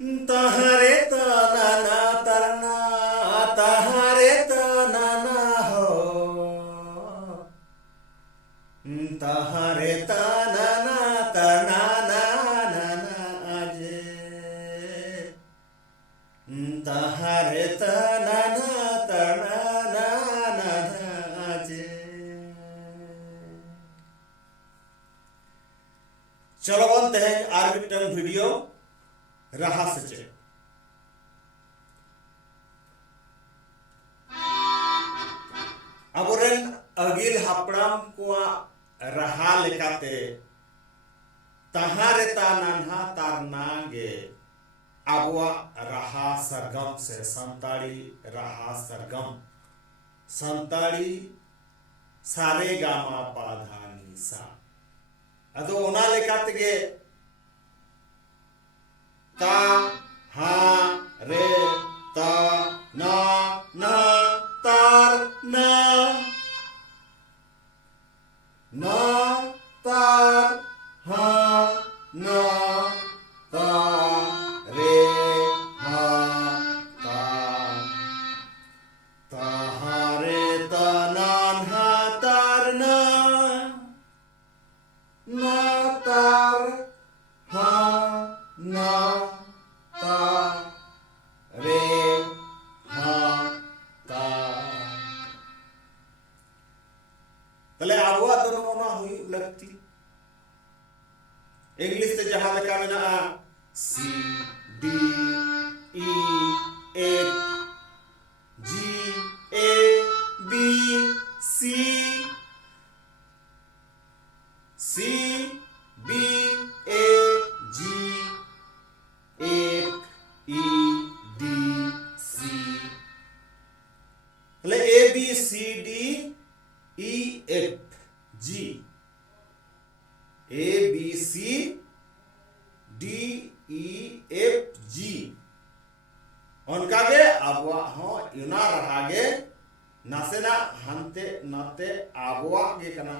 तहरे तना तरना तहरे तना हो तहरे तना तना आजे तहरे तना तना आजे। चलो बनते हैं आर्बिटल वीडियो रहा सचे अबोरेन अगिल हापड़ाम को रहा लेकाते तहारेता नन्हा तारनागे अबुआ रहा सरगम से संताड़ी रहा सरगम संताड़ी सारे गामा पाधानी सा अदो ओना लेकाते ता हा रे ता ना ना तार ना ना तार हा ना ता रे हा ता ता हा रे ता ना हा तार ना ना तार हा ना ता रे हा ता तले आबुआ दोनों ना हुई लगती इंग्लिश से जहां लिखा में ना C D E F G A B C C B A G F E D C मतलब A B C D E F G A B C D E F G उनका आबुआ हो यूना रहागे नासेना हंते नाते आबुआ गे कना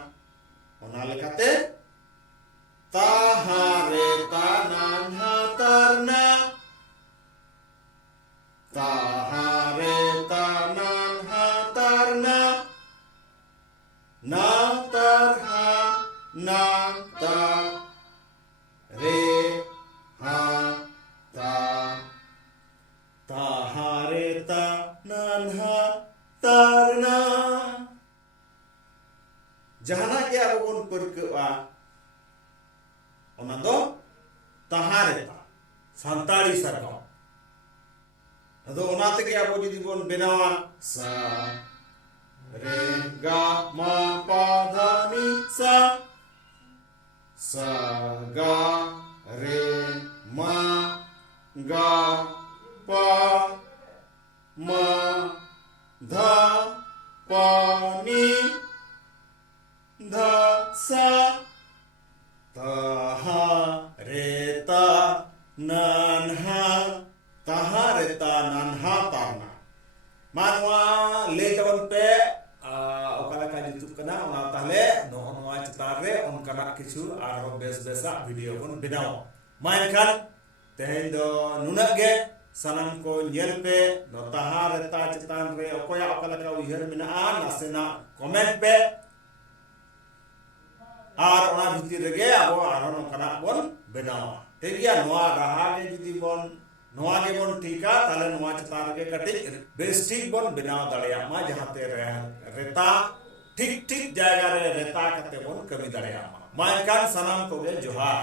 ओना लेकाते ताहारे तानान्हा तरना ताहारे तानान्हा तरना ना तरहा ना ता रे हा ता ताहारे तानान्हा तरना जहाना के अब बन परकवा ओना दो तहारे ता संताड़ी सरगम अदो ओना तके अब जदि बन बेनावा सा रे गा मा पा धा नि सा सा गा रे मा गा पा मा धा पा नि धा सा तहा रे ता नन्हा तहा रे ता नन्हा तारना मानवा ले तबन पे ओकला का जुतुक कना ओना ताले नोनवा चितार रे ओनकना किछु आरो बेस बेसा वीडियो बन बनाओ मानखान तेहेन दो नुना गे सनम को नेल पे नो तहा रे ता चितान रे ओकोया ओकला का उहर मिना नासेना कमेंट पे और ओना भितर रे अब आरो नोकना बन बनाओ ठीक गया नोआ रहा गे जदि बन नोआ गे बन ठीका ताले नोआ चितान गे कटि बेस ठीक बन बनाओ दड़िया मा जहाते रेता ठीक ठीक जायगा रे रेता कते बन कमी दड़िया मा मानकान सनम को गे जोहार।